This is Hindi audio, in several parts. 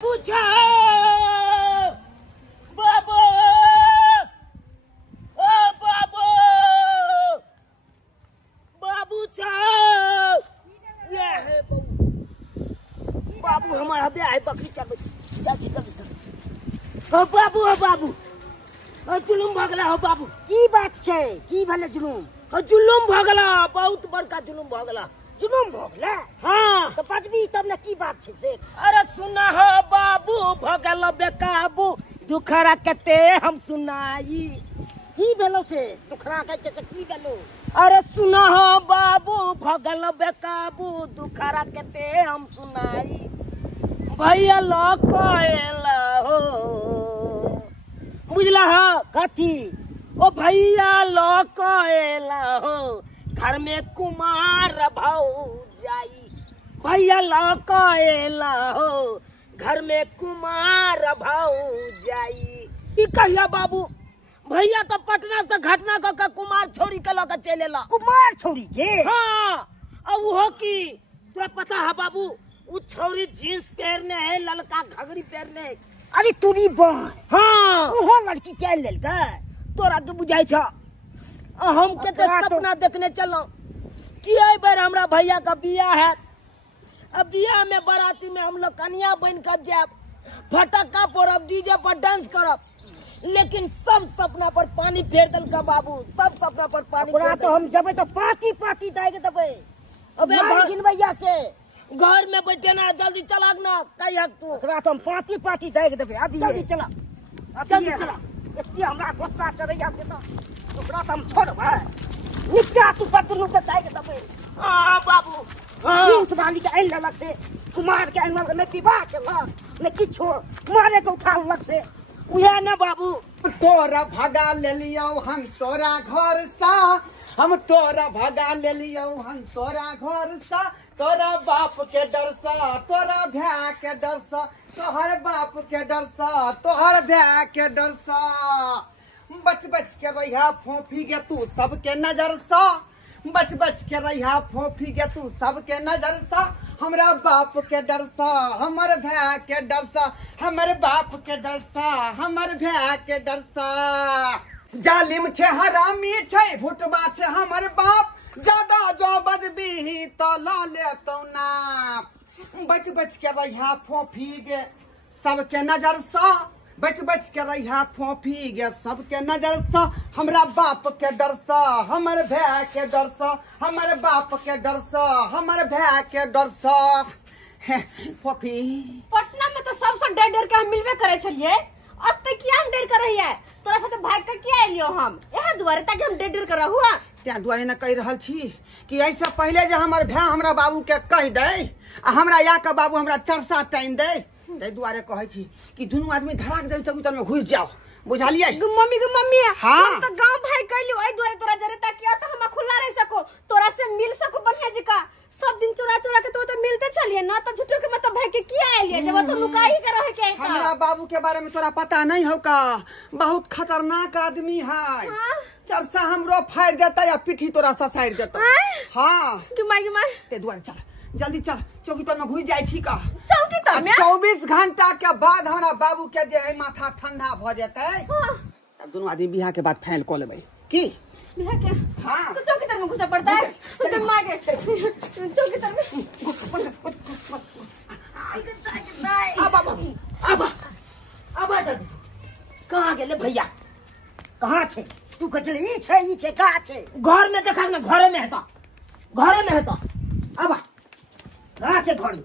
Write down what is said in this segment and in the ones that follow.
पूछो बाबू, ओ बाबू, बाबू ये है बाबू हमारा ब्याह है, बकरी चल ओ बाबू, ओ बाबू, ओ जुलुम भगला हो बाबू। की बात छे? की भले जुलुम? ओ जुलुम भगला, बहुत बड़का जुलुम भगला। जुलुम भगला? हाँ तो बजबी तब न की बात छे से? अरे सुना हो बाबू, भगल बेकाबू, दुखरा कते हम सुनाई। की भेलो से? दुखरा कहै छे की भेलो? अरे सुना हो बाबू, भगल बेकाबू, दुखरा कते हम सुनाई। भैया लौकेला हो, बुझला हो कथी? ओ भैया लौकेला हो, घर में कुमार भौजाई। भैया लौकेला हो, घर में कुमार भौजाई। ई कहिया बाबू, भैया तो पटना से घटना क कुमार छोड़ी के लौके चलेला। कुमार छोड़ी के? हाँ, अब वो की तोरा पता है बाबू, वो छोरी जींस पहनने है, ललका घघरी पहनने है। अरे तूरी बहन? हाँ, ओहो लड़की क्या लेलका? तोरा के बुझाई छ? हम के तो सपना देखने चलो कि ए बार हमरा भैया का बियाह है। अब बियाह में बाराती में हम लोग कन्या बन कर जाब, फटक्का फोड़ब, डीजे पर डांस करब, लेकिन सब सपना पर पानी फेर दल का बाबू, सब सपना पर पानी फेर तो हम जबे तो पाती पाती दाएगे तबे। अबे गिनवैया से घर में बैठे ना, जल्दी चला ना, कई हक तू। ओकरा तो हम पाती पाती दाएगे तबे। अभी जल्दी चला, जल्दी चला। इतनी हमरा गुस्सा चढ़ैया से तो ओकरा तो हम छोड़बै। निचा तू बदलू के दाएगे तबे। हां बाबू, जींस वाली के आइन ललक से, कुमार के आइन ललक ने विवाह के लग, ने किछो मारे के उठा लग से। उया ना बाबू, तोरा भगा ले लियो हम तोरा घर सा, हम तोरा भगा ले लियो हम तोरा घर सा, तोरा बाप के डर सा, तोरा भैया के डर सा, तोहर बाप के डर सा, तोहर भैया के डर सा। बच बच के रहिया फोफी गे तू सबके नजर सा, बच बच के रहिया फोफी गे तू सबके नजर सा। हमरा बाप के डर सा, हमर भैया के डर सा, हमर बाप के डर सा, हमर भैया के डर सा। जालिम छे हरामी छे, भुटबा छे हमर बाप, ज्यादा जो बदबी तो ला ले तो ना। बच बच के रहिया फोफी गे सबके नजर सा, बच बच के रहिया फोफी गे सबके नजर सा। हमरा बाप के डर सा, हमर भैया के डर सा, हमर बाप के डर सा, हमर भैया के डर सा। फोफी पटना में तो सबसे डर डर के हम मिलबे करे छलिए, अब तक क्या हम डर कर रही है? तोरा साथे भाग के क्या एलियो हम एहा दुआरे ताकि हम डर डर कर हुआ। त्या दुआरे न कह रहल छी कि ऐसे पहले जे हमर भैया हमरा बाबू के कह दे, आ हमरा या के बाबू हमरा चरसा टाइन दे, तै दुआरे कहै छी कि दुनू आदमी धड़ाक दे चबूतर में घुस जाओ। बुझलिए? मम्मी हाँ। हम तो गांव भाई कहलियो ए दुआरे तोरा जरे ताकि तो हम खुला रह सको, तोरा से मिल सको बढ़िया जी का। सब दिन चोरा चोरा के तो मिलते चलिए ना, तो झूठो के मतलब भाई के किया एलिए जब तो लुकाई के रहे के। हमरा बाबू के बारे में तोरा पता नहीं हो का? बहुत खतरनाक आदमी है। चरसा हमरो फाड़ देता या पीठी तोरा ससाइड देता। हाँ कि माई ते दुआरे चल, जल्दी चल, चौकीतर में घुस जाय छी का। चौकीतर में 24 घंटा के बाद हमरा बाबू के जे है माथा ठंडा भ जेतै, तब दोनों आदमी बियाह के बाद फाइल क लेबै की। बिहा के? हाँ। तो चौकीतर में घुसा पड़ता है तो मागे चौकीतर में। अब जल्दी कहाँ गेले भैया? कहाँ छे? तू कचले ई छे कहाँ छे? घर में देखा ना, घरे में है तो, घरे में है तो। अब कहाँ छे घर में?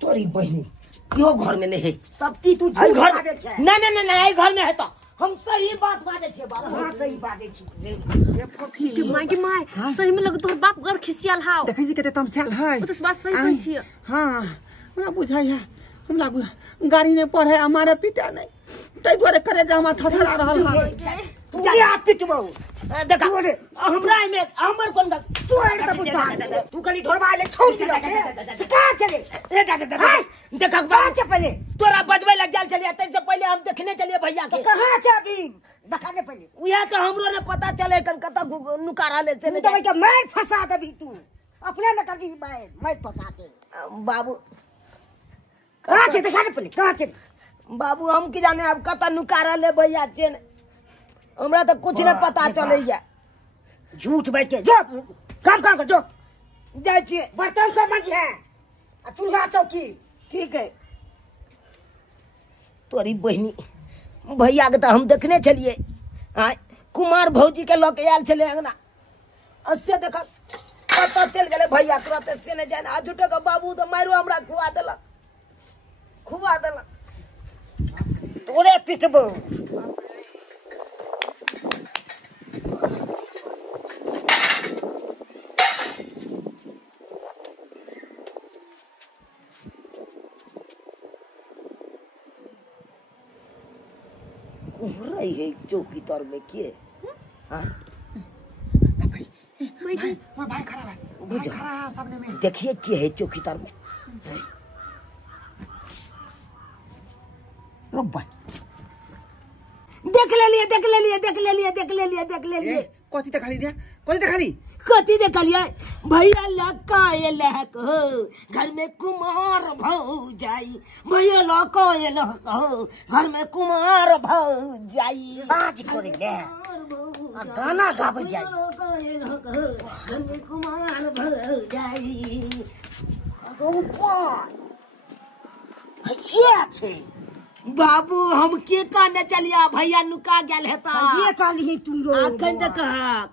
तोरी बहनी यो घर में नहीं है। सब ती तू आई झूठ घर बाजे छे। नहीं आई घर में है तो हम सही बात बाजे छे बाबू। हाँ सही बाजे छी। कि माई सही में लग तोर बाप घर खिसियाल हाव। देखै छी कते तमसाल है। ओ तो बात सही कहै छी। हाँ हमरा बुझाई है, हमरा गाड़ी ने पढ़े हमारे पिटा नहीं, तै दुआरे करे जे हमरा थथरा रहल है। तू क्या पिटबो? देखा हमरा में हमर कोन गल तू एड त बुझा। तू कली ढोरबा ले छोड़ दिला के। से कहाँ चले? ए देखा कहाँ छे पहले? तोरा बजबै लग गेल चलिए, तैसे पहले हम देखने चलिए भैया के। कहाँ छे अभी? देखा दे पहले। उया के हमरो ने पता चले कन कता नुका रहले से तू तो के मैं फंसा दबी तू। अपने न कभी मैं फंसा के। बाबू कहाँ से दिखा दे पहले कहाँ से बाबू हम की जाने अब कत नुकारा ले भैया चेन हमरा तो कुछ नहीं पता चलैया झूठ बैठ के जो काम कर जो जाय छियै बर्तन सब मंज है चूल्हा चौकी ठीक है तोरी बहनी भैया के तो हम देखने छलिए आय कुमार भौजी के लऽ के आयल छले अंगना से देख पता चल गए भैया तुरंत से नहीं जाने आ झूठे का बाबू तो मारो हमरा खुआ देलक तोरे पिटबो रही है चौकी तौर में किए हाँ भाई खड़ा है बुझो सामने में देखिए क्या है चौकी तौर में रुक भाई देख ले लिए कथी देखा ली कथी देखा ली कथी देखलिए भैया लका ये लहक हो घर में कुमार भौ जाई भैया लका ये लहक हो घर में कुमार भौ जाई आज करे ले गाना गाबै जाई लका ये लहक हो घर में कुमार भौ जाई ऊपर हचिया छे बाबू हम के कहने चलिया भैया नुका गेल हेता ये काली तू रो आखन तक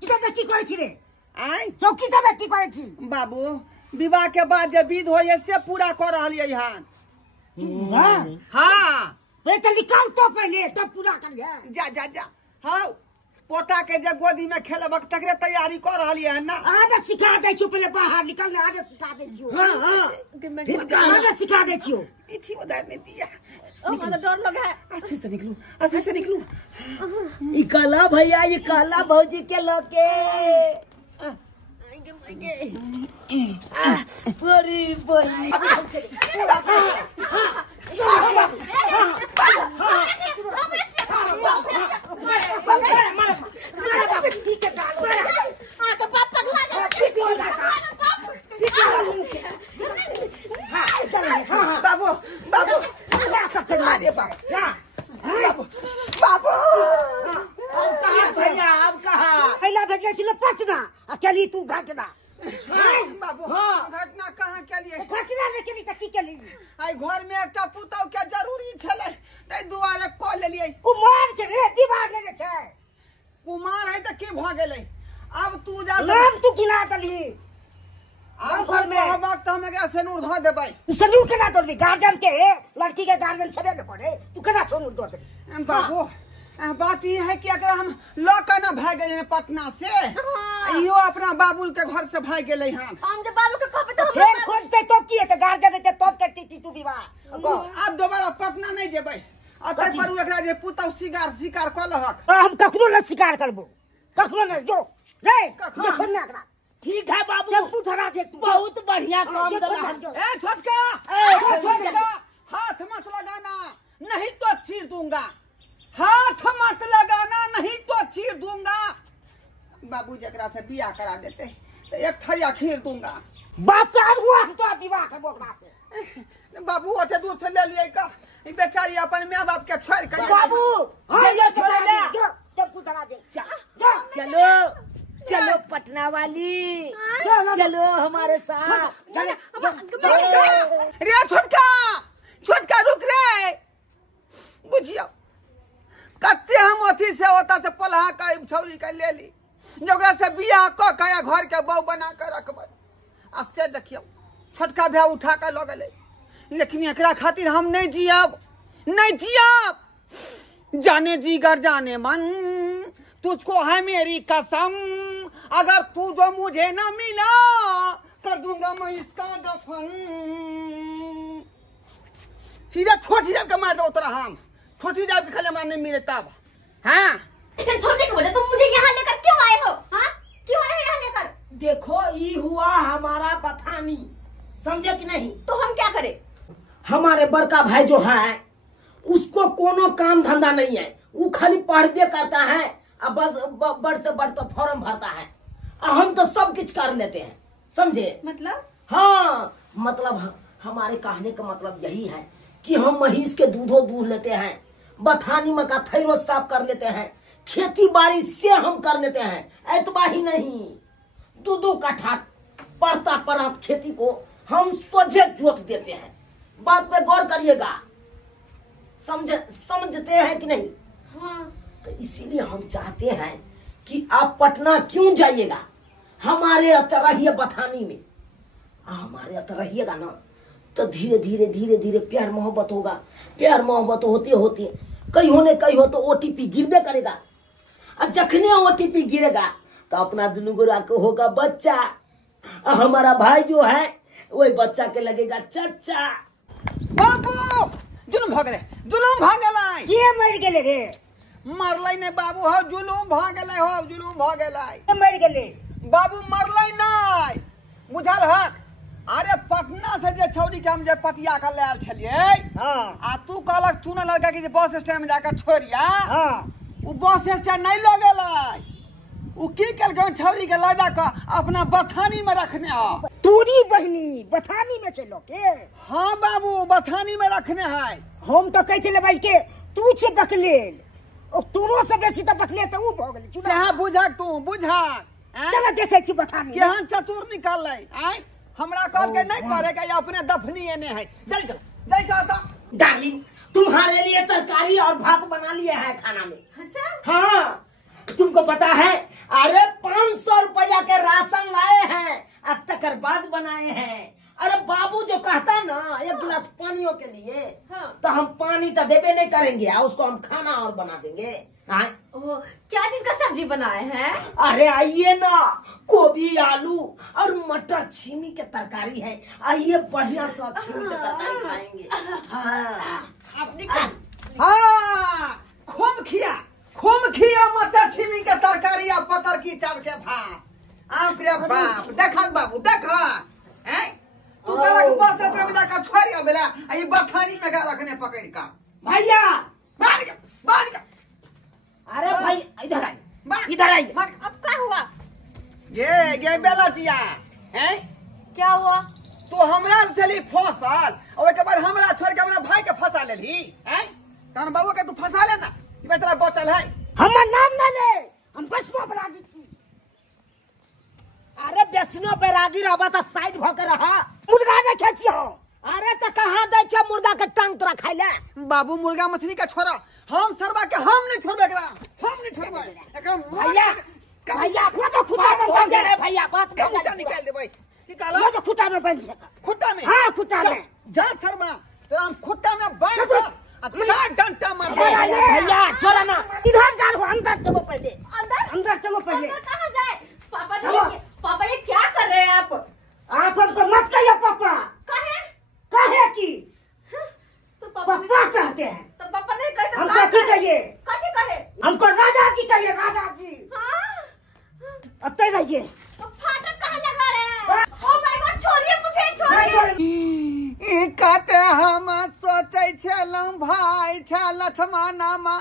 किता बेटी करे छी रे आय चौकी तो बेटी करे छी बाबू विवाह के बाद जब विध हो से पूरा कर रही यहाँ हाँ रे तो निकाल तो पहले तब पूरा कर ले जा हाँ पोता के जे गोदी में खेलबक तकरे तैयारी कर रही है ना आगे सिखा दे छियो पहले बाहर निकल आगे सिखा दे छियो हां फिर आगे सिखा दे छियो इथी उधर में दिया हमरा डर लगा है अच्छे से निकलू ई काला भैया ई काला भौजी के लोके तोरी बहनी बाबू बाबू अरे बाबू बाबू भैया अब कहा पहला भेजे छिलो पचना अकेली तू घटना बाबू घटना कहाँ के लिए घटना ने केली त की केली आई घर में एकटा पुतौ के जरूरी छले तै दुआरे क लेलियै कुमार छे रे दिमाग ले छै कुमार है त की भ गेलै अब तू जा नाम तू गिना दली अब घर में वक्त हम एकरा सेनूर ध देबै तू सलूट केना दली गार्जियन के लड़की के गार्जियन छबे न करे तू केना सलूट दो दे बाबू बात ये है कि अगर हम लौका न भाग गए हैं पटना से इहो अपना बाबू के घर से भाग गए हैं हम जब बाबू के कहबे तो फिर खोजते तो की है तो गार्जियन है तब करती तू विवाह अब दोबारा पटना नहीं जेबै अतै पर एकरा जे पुतौ शिकार क लहक हम कखनो न शिकार करबो कखनो न जो रे जो छोड़ना एकरा ठीक है बाबू टेम्पू धरा दे तू बहुत बढ़िया काम कर ए छोटका हाथ मत लगाना नहीं तो चीर दूंगा हाथ मत लगाना नहीं तो चीर दूंगा बाबू जकरा से बियाह करा देते तो एक थैया खीर दूंगा बाप का हुआ हम तो विवाह करबो ओकरा से बाबू ओते दूर से ले लिए का ई बेचारी अपन माँ बाप के छोड़ के बाबू ये छोड़ा दे जो टेम्पू धरा दे चलो चलो पटना वाली चलो हमारे साथ रे छोटका रुक रे बुझियो कते हम अथी से होता से पलहा का छौरी का ले ली जगह से बियाह क के घर के बहू बना के रखबै आ से देखियो छोटका भैया उठा के ल गेलै लेकिन एकरा खातिर हम नहीं जियब जाने जीगर जाने मन तुझको है मेरी कसम अगर तू जो मुझे न मिला कर दूंगा मैं इसका दफन सीधा छोटी जाब के मार दो तोरा हम छोटी जाब के खाली हमारा नहीं मिले तब हाँ इसे छोड़ने के वजह तुम मुझे यहाँ लेकर क्यों आए हो हाँ क्यों आए हो यहाँ लेकर देखो ये हुआ हमारा बथानी समझे कि नहीं तो हम क्या करें हमारे बड़का भाई जो है उसको कोनो काम धंधा नहीं है वो खाली पढ़बे करता है और बस बड़ से बड़ तो फॉर्म भरता है और हम तो सब कुछ कर लेते हैं समझे मतलब हाँ मतलब हमारे कहने का मतलब यही है कि हम महीष के दूधों दूध लेते हैं, बथानी में का थैरो साफ कर लेते हैं, खेती बाड़ी से हम कर लेते हैं, एतबाही नहीं। 2-2 कट्ठा पड़ता पड़त खेती को हम सोझे जोत देते हैं। बात पे गौर करिएगा, समझते हैं कि नहीं? हाँ। तो इसीलिए हम चाहते हैं कि आप पटना क्यों जाइएगा, हमारे अतर रहिए बथानी में। हमारे अतर रहिएगा ना तो धीरे धीरे धीरे धीरे प्यार मोहब्बत होगा। प्यार मोहब्बत होते होते कहीं न कहीं हो तो ओटीपी गिरबे करेगा, और जखने ओटीपी गिरेगा तो अपना दुनू गोरा को होगा बच्चा। हमारा भाई जो है वही बच्चा के लगेगा चच्चा। बाबू जुलुम भ गेलै, जुलुम भ गेलै। के मर गेले रे? मरलै ने बाबू, हो जुलुम भ गेलै, हो जुलुम भ गेलै। के मर गेले? बाबू मरलै नै, बुझल हक। अरे पटना से जे छौरी के हम जे पटिया के लायल छलियै, हां आ तू कहलक चुना लड़का के जे बस स्टैंड में जाकर छोड़िया, हां उ बस स्टैंड नहीं लऽ गेलै। उ की केलकै छौरी के लऽ जाकर अपना बथानी में रखने ह। तूरी बहनी बथानी में चलो के? हाँ बाबू बथानी में रखने है। हम तो कह चले भाई के तू छे बकलेल, ओ तूरो से बेसी तो बकले तो उ भ गेले। सेहा बुझक तू बुझक। चल देखे छी बथानी केहन चतुर निकललै। आय हमरा कहल के नहीं करे के अपने दफनी एने है। जल्दी चल तो। डार्लिंग, तुम्हारे लिए तरकारी और भात बना लिए है खाना में। अच्छा। हाँ, तुमको पता है? अरे 500 रुपया के राशन लाए हैं, अब तकर बाद बनाए हैं। अरे बाबू जो कहता ना 1 गिलास पानियों के लिए, हाँ। तो हम पानी तो देवे नहीं करेंगे, उसको हम खाना और बना देंगे। हाँ? क्या चीज का सब्जी बनाए हैं? अरे आइए ना, गोभी आलू और मटर छीमी के तरकारी है। आइए बढ़िया सा छीमी के तरकारी खाएंगे। हाँ। अपनी हाँ खूब खिया मटर छीमी के तरकारी आ पतर की चाव के भात। आप रे बाप देखा बाबू देखा। हैं तू कहला कि बस स्टैंड में जाकर छोड़िया बेला, आ ये बथानी में गा रखने पकड़ का। भैया बाहर का। अरे भाई इधर आई, मार। इधर आई। अब क्या हुआ? ये बेला चिया हैं क्या हुआ? तू हमरा चली फसल और एक बार हमरा छोड़ के हमरा भाई के फंसा लेली। हैं तन बाबू के तू फंसा ले ना, ई बेचारा बचल है। हमर नाम ना ले, हम वैष्णव बैरागी छी। अरे वैष्णव बैरागी रहबा तो साइड भ के रहा। मुर्गा ने खेची हो। अरे तो कहाँ दे छे मुर्गा के टांग तोरा खाई ले? बाबू मुर्गा मछली का छोड़ा, हम सरवा के हम नहीं छोड़बे एकरा, हम नहीं छोड़बे एकरा। भैया वो तो खुटा में हो बंद गया है। रे भैया, बात कर कबूचा निकाल देबै की वो कहला तो खुटा में बंद है। खुट्टा में। हाँ, खुट्टा में। जा शर्मा तेरा हम खुट्टा में बांध के आ चार डंटा मार दे। भैया छोड़ा ना। इधर जाओ, अंदर चलो पहले। अंदर चलो पहले। अंदर कहाँ जाए? पापा जी, चलो। पापा ये क्या कर रहे हैं आप? आप हमको मत कहिए पापा। कहे की तो पापा ने पापा कहते हैं। तो पापा ने कही तो हम कहा कथी कहिए? कथी कहे? हमको राजा जी कहिए, राजा जी। हाँ? अत्ते रहिए। तो फाटक कहाँ लगा रहे हैं? ओ माय गॉड, छोड़िए मुझे, छोड़िए। ई काते हम सोचै छलौ भाई छ लक्ष्मणमा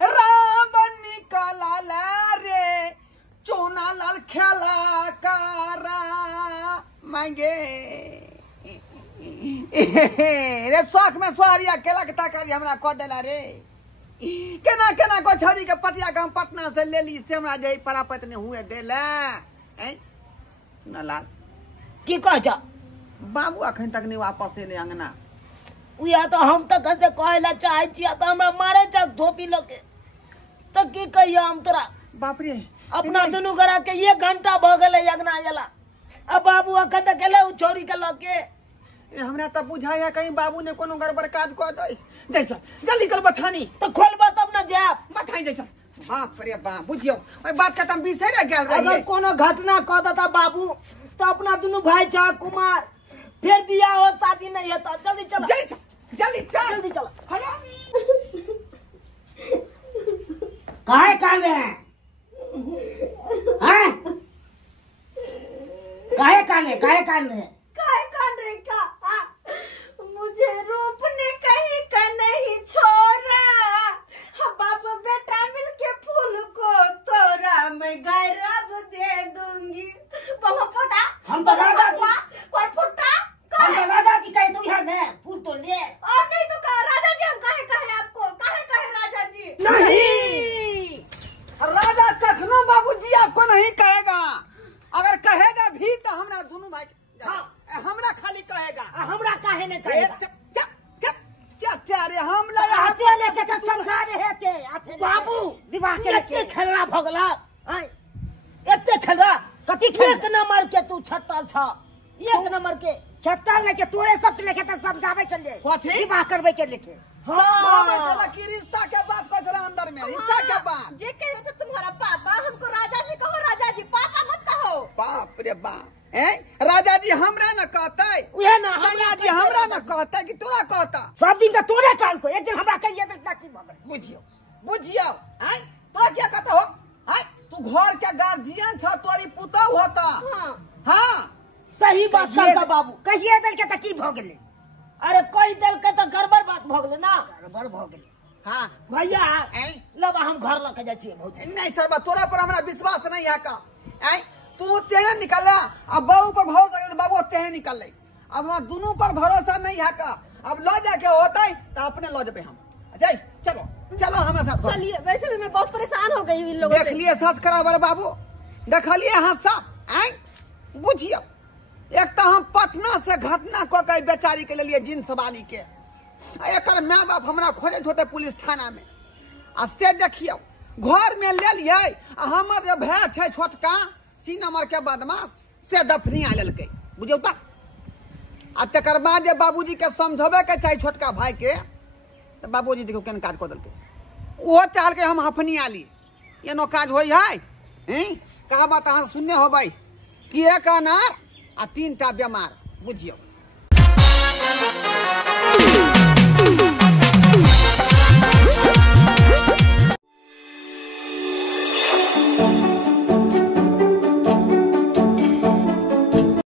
राम निकलल रे, चोना लाल खेला कारा मांगे रे शौक में स्वारिया केला के तरकारी हमरा क देला रे। केना केना को छड़ी के पटिया के हम पटना से लेली से हमरा जे परापत ने हुए देला। हैं ना लाल की कह जा बाबू अखन तक नहीं वापस एले अंगना। या तो हम तो कैसे कहला चाहे छिया तो हमरा मारे चक धोपी लोके तो की कहियो हम तोरा। बाप रे अपना दुनू गरा के 1 घंटा भ गेले यगना जला। अब बाबू अखन तक गेले उ छोड़ी के लोके। हमरा तो बुझाय है कहीं बाबू ने कोनो गड़बड़ काज क दई। जैसा जल्दी चल बथानी तो खोलबा तब ना जाब। बथाई जैसा। बाप रे बाप बुझियो ओई बात खत्म बिसर गेल अगर रही। कोनो घटना कह देता बाबू तो अपना दुनू भाई छा कुमार फिर बियाह हो शादी नहीं होता। जल्दी चलो, जल्दी चल जल्दी चलो। काहे काने हैं? काहे काने काय कान रहे का? मुझे रोपने कहीं का नहीं छोड़ा। हाँ, बाप बेटा मिलके फूल को तोड़ा, मैं गैरब दे दूंगी। पापा पता हम तो राजा जी। कोई फुट्टा हम तो राजा जी कहे तुम अरे हम लगा आपे लेके तो समझा रहे थे बाबू विवाह के एते लेके खेलना भगला एते खेलना कथी खेल एक नंबर के तू छट्टा था एक नंबर के छत्ता लेके तोरे सब लेके तो समझावे चले कथी? विवाह करवे के लेके चला की रिश्ता के बात कर चला अंदर में रिश्ता के बात जे कह रहे थे तुम्हारा पापा हमको राजा जी कहो, राजा जी पापा मत कहो। बाप रे बाप राजा जी हमरा न कहते उहे ना सैया जी हमरा न कहते कि तोरा कहता सब दिन का तोरे काल को एक दिन हमरा कहिए बेटा की भगत बुझियो बुझियो आई तोरा क्या कहता हो आई तू घर के गार्जियन छ तोरी पुतौ होता हां सही बात करता बाबू कहिए दल के त की भ गेले अरे कोई दल के तो गड़बड़ बात भ गेले ना गड़बड़ भ गेले हां भैया आई लब हम घर लके जाय छी बहुत नहीं सर तोरा पर हमरा विश्वास नहीं है का आई तू तेरे निकल अब बाबू पर भरोसा कर बाबू तेरे निकल ले अब हमरा दोनों पर भरोसा नहीं है का अब लो जाके होता तो अपने लो जबे हम जाई चलो चलो हमारे साथ चलिए, वैसे भी मैं बहुत परेशान हो गई हूँ इन लोगों देख से। लिए सच कराबर बाबू देखलिए हाँ सब आई बुझियो एक तो हम पटना से घटना को के बेचारी के लिए जींस वाली के एक माँ बाप हमरा खोजत होते पुलिस थाना में आ से देखियो घर में ले लिए हमर जो भाई है छोटका सी नंबर के बदमाश से दफनिया लेलकै बुझियो ता आ तकर बाद जे बाबूजी के समझावे के चाही छोटका भाई के तो बाबूजी देखो केन काज कर देलकै वो चाल के हम हफनिया ली ये नो काज होई है कहा बात अहाँ सुनने हो भाई कि एक अनार आ 3टा बीमार बुझियो